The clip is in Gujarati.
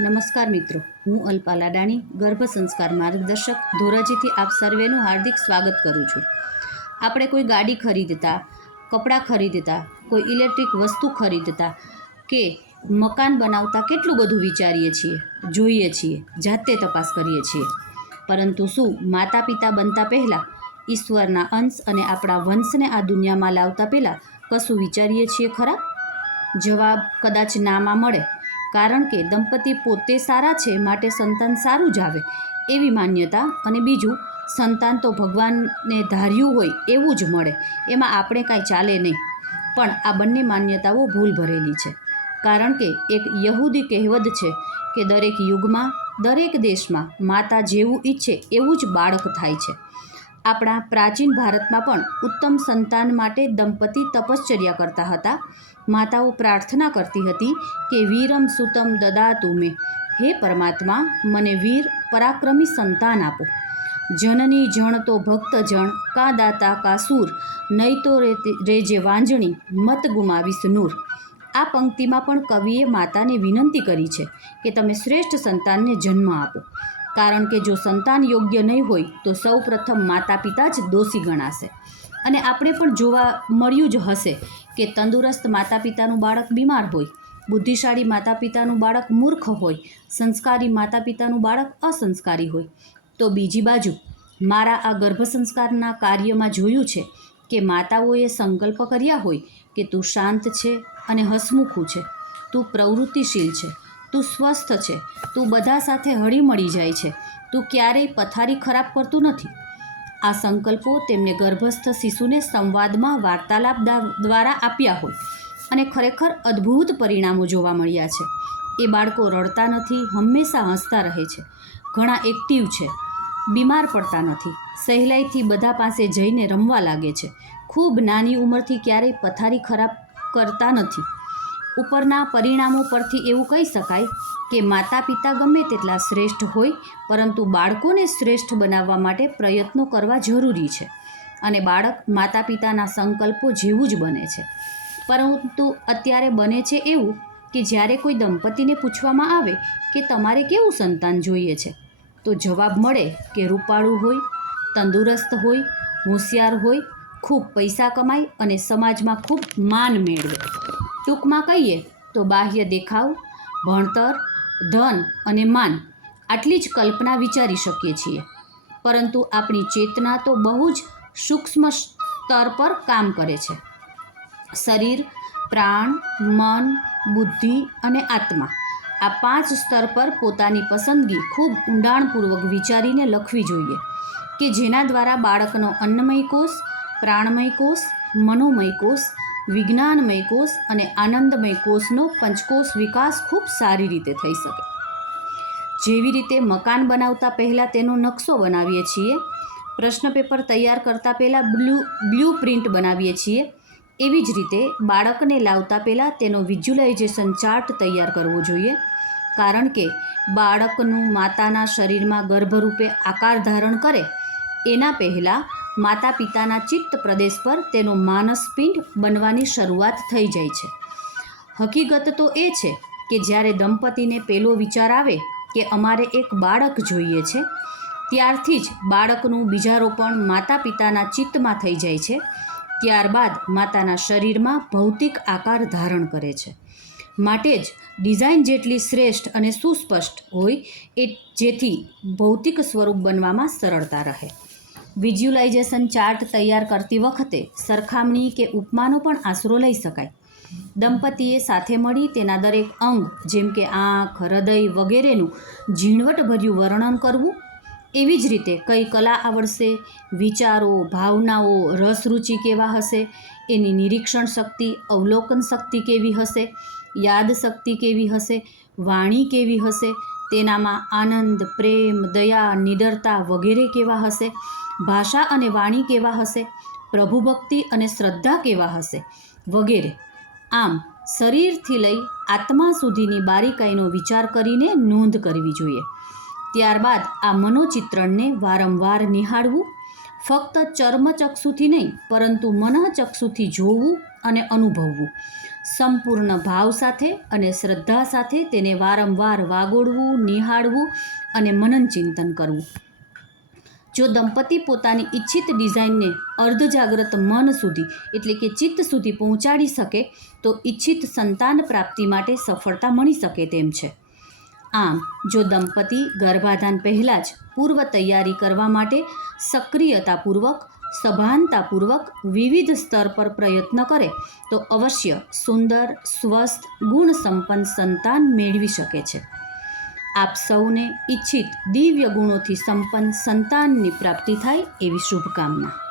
નમસ્કાર મિત્રો, હું અલ્પા લાડાણી, ગર્ભ સંસ્કાર માર્ગદર્શક ધોરાજીથી આપ સર્વેનું હાર્દિક સ્વાગત કરું છું. આપણે કોઈ ગાડી ખરીદતા, કપડાં ખરીદતા, કોઈ ઇલેક્ટ્રિક વસ્તુ ખરીદતા કે મકાન બનાવતા કેટલું બધું વિચારીએ છીએ, જોઈએ છીએ, જાતે તપાસ કરીએ છીએ. પરંતુ શું માતા પિતા બનતા પહેલાં, ઈશ્વરના અંશ અને આપણા વંશને આ દુનિયામાં લાવતા પહેલાં કશું વિચારીએ છીએ ખરા? જવાબ કદાચ નામાં મળે, કારણ કે દંપતી પોતે સારા છે માટે સંતાન સારું જ આવે એવી માન્યતા, અને બીજું સંતાન તો ભગવાનને ધાર્યું હોય એવું જ મળે, એમાં આપણે કાંઈ ચાલે નહીં. પણ આ બંને માન્યતાઓ ભૂલ ભરેલી છે, કારણ કે એક યહૂદી કહેવત છે કે દરેક યુગમાં, દરેક દેશમાં માતા જેવું ઈચ્છે એવું જ બાળક થાય છે. આપણા પ્રાચીન ભારતમાં પણ ઉત્તમ સંતાન માટે દંપતી તપશ્ચર્યા કરતા હતા. માતાઓ પ્રાર્થના કરતી હતી કે વીરમ સુતમ દદાતુ મે, હે પરમાત્મા, મને વીર પરાક્રમી સંતાન આપો. જનની જણ તો ભક્ત જણ, કા દાતા કા સૂર, નહીં તો રેજે વાંજણી, મત ગુમાવીશ નૂર. આ પંક્તિમાં પણ કવિએ માતાને વિનંતી કરી છે કે તમે શ્રેષ્ઠ સંતાનને જન્મ આપો, કારણ કે જો સંતાન યોગ્ય નહીં હોય તો સૌ પ્રથમ માતા પિતા જ દોષી ગણાશે. અને આપણે પણ જોવા મળ્યું જ હશે કે તંદુરસ્ત માતા પિતાનું બાળક બીમાર હોય, બુદ્ધિશાળી માતા પિતાનું બાળક મૂર્ખ હોય, સંસ્કારી માતા પિતાનું બાળક અસંસ્કારી હોય. તો બીજી બાજુ મારા આ ગર્ભ સંસ્કારના કાર્યમાં જોયું છે કે માતાઓએ સંકલ્પ કર્યા હોય કે તું શાંત છે અને હસમુખું છે, તું પ્રવૃત્તિશીલ છે, તું સ્વસ્થ છે, તું બધા સાથે હળીમળી જાય છે, તું ક્યારેય પથારી ખરાબ કરતું નથી. આ સંકલ્પો તેમને ગર્ભસ્થ શિશુને સંવાદમાં વાર્તાલાપ દ્વારા આપ્યા હોય અને ખરેખર અદ્ભુત પરિણામો જોવા મળ્યા છે. એ બાળકો રડતા નથી, હંમેશા હસતા રહે છે, ઘણા એક્ટિવ છે, બીમાર પડતા નથી, સહેલાઈથી બધા પાસે જઈને રમવા લાગે છે, ખૂબ નાની ઉંમરથી ક્યારેય પથારી ખરાબ કરતા નથી. ઉપરના પરિણામો પરથી એવું કહી શકાય કે માતા પિતા ગમે તેટલા શ્રેષ્ઠ હોય, પરંતુ બાળકોને શ્રેષ્ઠ બનાવવા માટે પ્રયત્નો કરવા જરૂરી છે, અને બાળક માતા પિતાના સંકલ્પો જેવું જ બને છે. પરંતુ અત્યારે બને છે એવું કે જ્યારે કોઈ દંપતીને પૂછવામાં આવે કે તમારે કેવું સંતાન જોઈએ છે, તો જવાબ મળે કે રૂપાળું હોય, તંદુરસ્ત હોય, હોશિયાર હોય, ખૂબ પૈસા કમાય અને સમાજમાં ખૂબ માન મેળવે. ટૂંકમાં કહીએ તો બાહ્ય દેખાવ, ભણતર, ધન અને માન, આટલી જ કલ્પના વિચારી શકીએ છીએ. પરંતુ આપણી ચેતના તો બહુ જ સૂક્ષ્મ સ્તર પર કામ કરે છે. શરીર, પ્રાણ, મન, બુદ્ધિ અને આત્મા, આ 5 સ્તર પર પોતાની પસંદગી ખૂબ ઊંડાણપૂર્વક વિચારીને લખવી જોઈએ કે જેના દ્વારા બાળકનો અન્નમય કોષ, પ્રાણમય કોષ, મનોમય કોષ, વિજ્ઞાનમય કોષ અને આનંદમય કોષનો પંચકોષ વિકાસ ખૂબ સારી રીતે થઈ શકે. જેવી રીતે મકાન બનાવતા પહેલાં તેનો નકશો બનાવીએ છીએ, પ્રશ્ન પેપર તૈયાર કરતાં પહેલાં બ્લુ પ્રિન્ટ બનાવીએ છીએ, એવી જ રીતે બાળકને લાવતા પહેલાં તેનો વિઝ્યુલાઇઝેશન ચાર્ટ તૈયાર કરવો જોઈએ. કારણ કે બાળકનું માતાના શરીરમાં ગર્ભરૂપે આકાર ધારણ કરે એના પહેલાં માતા પિતાના ચિત્ત પ્રદેશ પર તેનો માનસપિંડ બનવાની શરૂઆત થઈ જાય છે. હકીકત તો એ છે કે જ્યારે દંપતીને પેલો વિચાર આવે કે અમારે એક બાળક જોઈએ છે, ત્યારથી જ બાળકનું બીજારોપણ માતા પિતાના ચિત્તમાં થઈ જાય છે. ત્યારબાદ માતાના શરીરમાં ભૌતિક આકાર ધારણ કરે છે. માટે જ ડિઝાઇન જેટલી શ્રેષ્ઠ અને સુસ્પષ્ટ હોય એ જેથી ભૌતિક સ્વરૂપ બનવામાં સરળતા રહે. વિઝ્યુલાઇઝેશન ચાર્ટ તૈયાર કરતી વખતે સરખામણી કે ઉપમાનો પણ આશરો લઈ શકાય. દંપતીએ સાથે મળી તેના દરેક અંગ જેમ કે આંખ, હૃદય વગેરેનું ઝીણવટભર્યું વર્ણન કરવું. એવી જ રીતે કઈ કલા આવડશે, વિચારો, ભાવનાઓ, રસરૂચિ કેવા હશે, એની નિરીક્ષણ શક્તિ, અવલોકન શક્તિ કેવી હશે, યાદશક્તિ કેવી હશે, વાણી કેવી હશે, તેનામાં આનંદ, પ્રેમ, દયા, નિડરતા વગેરે કેવા હશે, ભાષા અને વાણી કેવા હશે, પ્રભુભક્તિ અને શ્રદ્ધા કેવા હશે વગેરે. આમ શરીરથી લઈ આત્મા સુધીની બારીકાઈનો વિચાર કરીને નોંધ કરવી જોઈએ. ત્યારબાદ આ મનોચિત્રણને વારંવાર નિહાળવું, ફક્ત ચર્મચક્ષુથી નહીં પરંતુ મનઃચક્ષુથી જોવું અને અનુભવવું. સંપૂર્ણ ભાવ સાથે અને શ્રદ્ધા સાથે તેને વારંવાર વાગોળવું, નિહાળવું અને મનન ચિંતન કરવું. જો દંપતી પોતાની ઈચ્છિત ડિઝાઇનને અર્ધજાગ્રત મન સુધી એટલે કે ચિત્ત સુધી પહોંચાડી શકે તો ઈચ્છિત સંતાન પ્રાપ્તિ માટે સફળતા મળી શકે તેમ છે. આમ જો દંપતી ગર્ભાધાન પહેલાં જ પૂર્વ તૈયારી કરવા માટે સક્રિયતાપૂર્વક, સભાનતાપૂર્વક વિવિધ સ્તર પર પ્રયત્ન કરે તો અવશ્ય સુંદર, સ્વસ્થ, ગુણસંપન્ન સંતાન મેળવી શકે છે. આપ સૌને ઈચ્છિત દિવ્ય ગુણોથી સંપન્ન સંતાનની પ્રાપ્તિ થાય એવી શુભકામના.